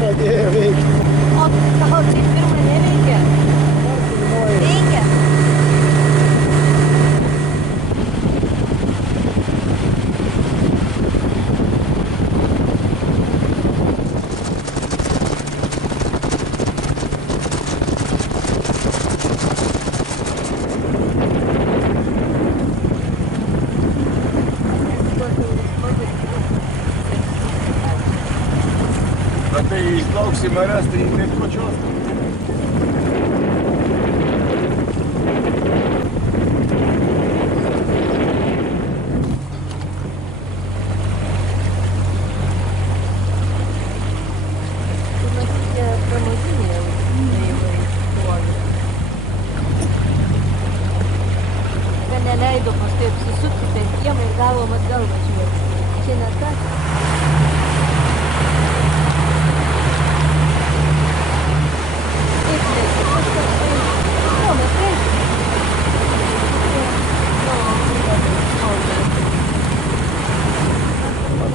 pradėjo veikti. O tai pirma neveikia? Veikia? Tai išplauksi marias, tai taip pačios. Tai matyti pramoginė laivai tuovi. Kad neleido paskui apsisukti per kiemą ir galvom atgal važiuoti. Čia ne tas.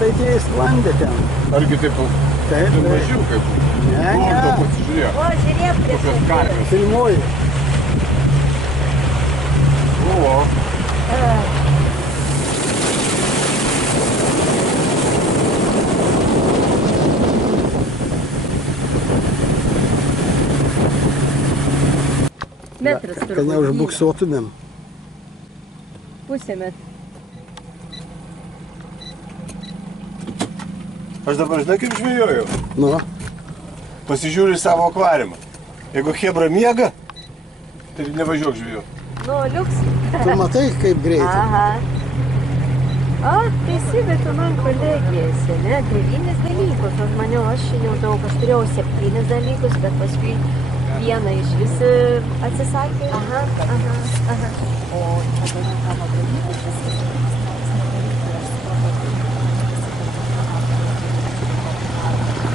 Tai tie sklandė ten. Argi taip mažiukai buvo? Ne. Pasižiūrėjau. O, žiūrėk, prie Kokios karvės. Filmuoju. Buvo. Metras turbūt. Kad neužbuksuotumėm. Pusė metrų. Aš dabar žinai kaip žvejoju? Nu. Pasižiūri savo akvariumą. Jeigu hebra miega, tai nevažiuok žvejoti. Nu, liuks. Tu matai kaip greitai. Aha. O, teisybė, tu man kolegija esi, ne? 9 dalykus. Aš maniau, aš jau daug, aš turėjau 7 dalykus, bet paskui vieną iš vis atsisakė. Aha. O, tada tavo dalykus viskas.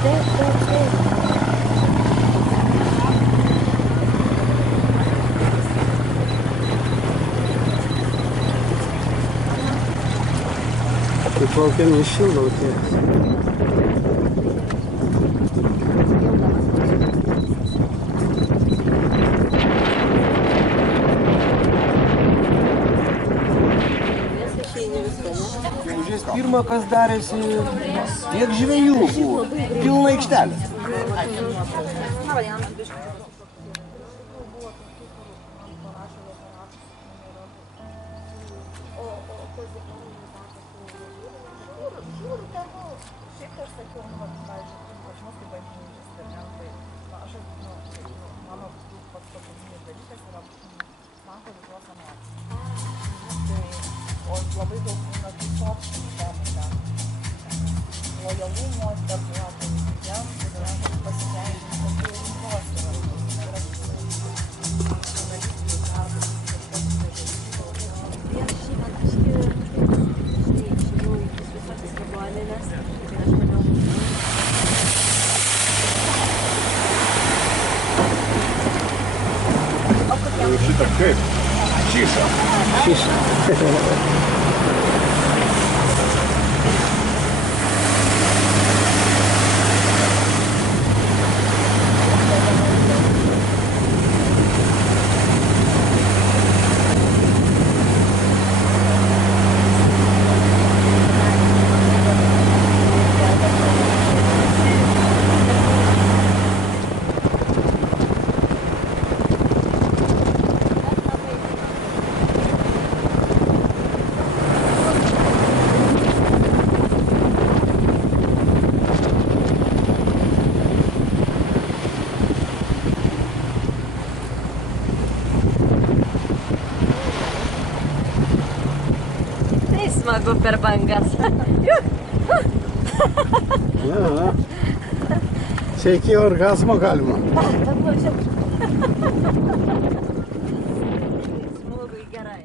Taip. Tai plaukiam iš Šilgautės. Pirma, kas darėsi, tiek žvejų buvo, pilna aikštelė. Labai daug būna visokių temų, lojalumo, darbuotojų, klientų, klientų pasiteisinimas, kokie rinkos yra žurnalistų darbas, Prieš šįmet aš žiūrėjau į visokias ligoninės ir aš maniau, o kokiam Šitą kaip? Šiša. smagu per bangas. Ja. Čia iki orgasmo galima. Smogui gerai.